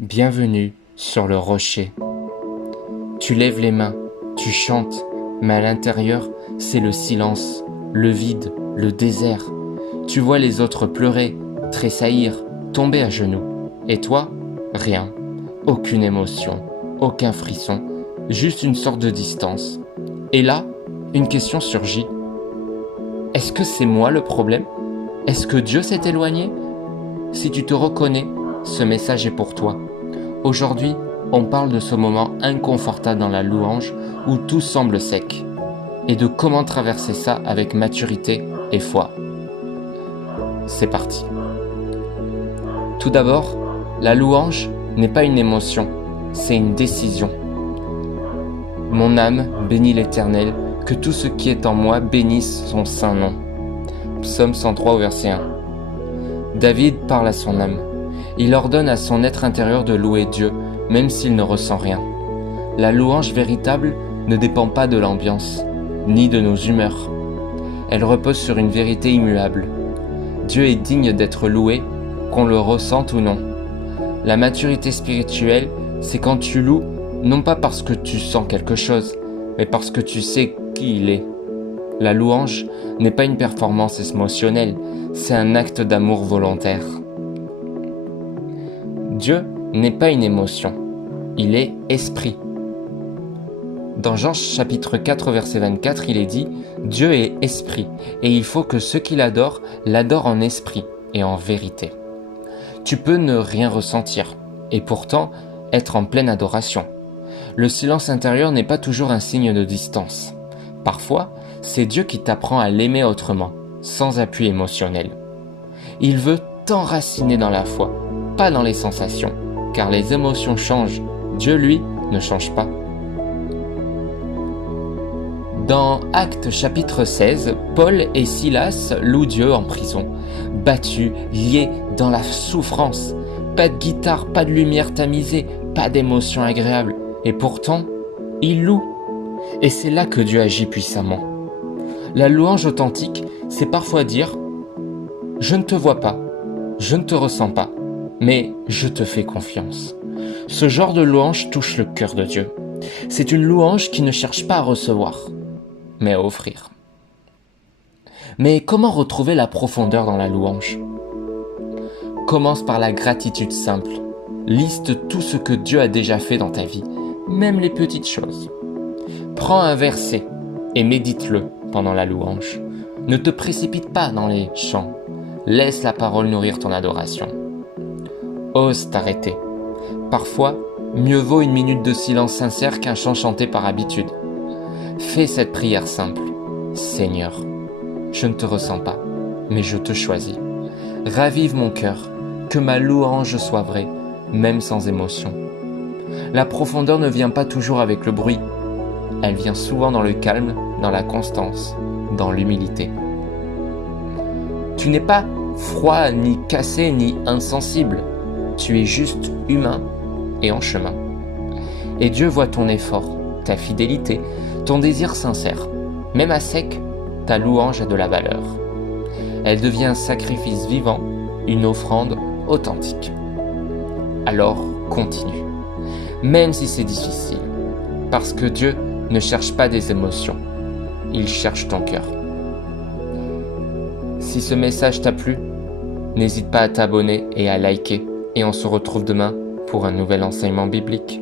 Bienvenue sur le rocher. Tu lèves les mains, tu chantes, mais à l'intérieur, c'est le silence, le vide, le désert. Tu vois les autres pleurer, tressaillir, tomber à genoux. Et toi, rien. Aucune émotion, aucun frisson, juste une sorte de distance. Et là, une question surgit. Est-ce que c'est moi le problème? Est-ce que Dieu s'est éloigné? Si tu te reconnais, ce message est pour toi. Aujourd'hui, on parle de ce moment inconfortable dans la louange où tout semble sec et de comment traverser ça avec maturité et foi. C'est parti. Tout d'abord, la louange n'est pas une émotion, c'est une décision. Mon âme bénit l'Éternel, que tout ce qui est en moi bénisse son saint nom. Psaume 103 au verset 1. David parle à son âme. Il ordonne à son être intérieur de louer Dieu, même s'il ne ressent rien. La louange véritable ne dépend pas de l'ambiance, ni de nos humeurs. Elle repose sur une vérité immuable. Dieu est digne d'être loué, qu'on le ressente ou non. La maturité spirituelle, c'est quand tu loues, non pas parce que tu sens quelque chose, mais parce que tu sais qui il est. La louange n'est pas une performance émotionnelle, c'est un acte d'amour volontaire. Dieu n'est pas une émotion, il est esprit. Dans Jean chapitre 4 verset 24, il est dit « Dieu est esprit, et il faut que ceux qui l'adorent en esprit et en vérité. » Tu peux ne rien ressentir, et pourtant être en pleine adoration. Le silence intérieur n'est pas toujours un signe de distance. Parfois, c'est Dieu qui t'apprend à l'aimer autrement, sans appui émotionnel. Il veut t'enraciner dans la foi, pas dans les sensations, car les émotions changent, Dieu lui ne change pas. Dans Actes chapitre 16, Paul et Silas louent Dieu en prison, battus, liés dans la souffrance, pas de guitare, pas de lumière tamisée, pas d'émotion agréable, et pourtant, ils louent. Et c'est là que Dieu agit puissamment. La louange authentique, c'est parfois dire « Je ne te vois pas, je ne te ressens pas, mais je te fais confiance. » Ce genre de louange touche le cœur de Dieu. C'est une louange qui ne cherche pas à recevoir, mais à offrir. Mais comment retrouver la profondeur dans la louange? Commence par la gratitude simple. Liste tout ce que Dieu a déjà fait dans ta vie, même les petites choses. Prends un verset et médite-le pendant la louange. Ne te précipite pas dans les chants. Laisse la parole nourrir ton adoration. Ose t'arrêter. Parfois, mieux vaut une minute de silence sincère qu'un chant chanté par habitude. Fais cette prière simple. Seigneur, je ne te ressens pas, mais je te choisis. Ravive mon cœur, que ma louange soit vraie, même sans émotion. La profondeur ne vient pas toujours avec le bruit. Elle vient souvent dans le calme, dans la constance, dans l'humilité. Tu n'es pas froid, ni cassé, ni insensible. Tu es juste humain et en chemin. Et Dieu voit ton effort, ta fidélité, ton désir sincère. Même à sec, ta louange a de la valeur. Elle devient un sacrifice vivant, une offrande authentique. Alors, continue. Même si c'est difficile. Parce que Dieu ne cherche pas des émotions. Il cherche ton cœur. Si ce message t'a plu, n'hésite pas à t'abonner et à liker. Et on se retrouve demain pour un nouvel enseignement biblique.